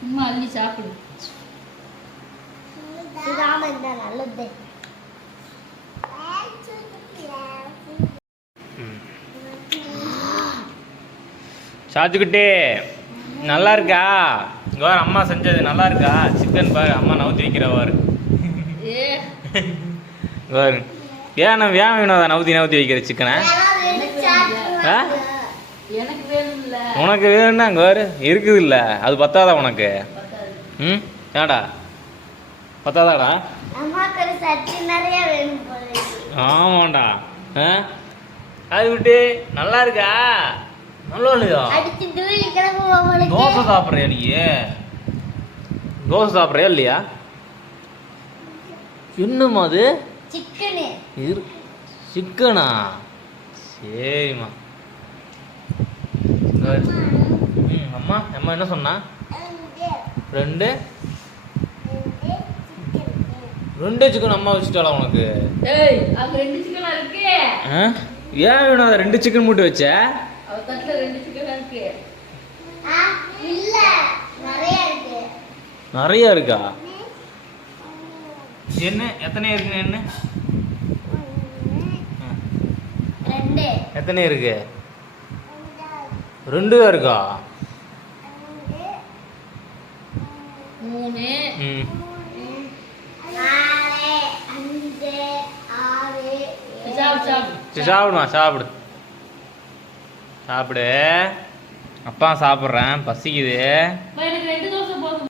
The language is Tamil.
சும்மா அள்ளி சாப்பிடு. நல்லது. சாத்துக்கிட்டே நல்லா இருக்கா? வேறு அம்மா செஞ்சது நல்லா இருக்கா? சிக்கன் பாரு, அம்மா நவுத்தி வைக்கிறவாரு. வேறு ஏன் வினோதா நவுத்தி வைக்கிற சிக்கனை? உனக்கு வேணும்னா அங்கே வேறு இருக்குது இல்லை, அது பத்தாதா உனக்கு? ம் ஏடா பத்தாதாடா? ஆமாண்டா. அது விட்டு நல்லா இருக்கா? நல்லா இல்லையா? தோசை சாப்பிட்றியா நீ? தோசை சாப்பிட்றியா இல்லையா? இன்னும் அது சிக்கனா? சரிம்மா. அம்மா அம்மா என்ன சொன்னா? ரெண்டு சிக்கன் அம்மா வச்சுட்டாளா உனக்கு? ஏன் வேணும் அதை 2 சிக்கன் மூட்டு வச்ச? நிறைய இருக்கா? என்ன எத்தனை இருக்கு? என்ன எத்தனை இருக்கு? 2 தான் இருக்கா? 3 சாப்பிடுமா? சாப்பிடு சாப்பிடு. அப்பா சாப்பிட்றேன், பசிக்குது.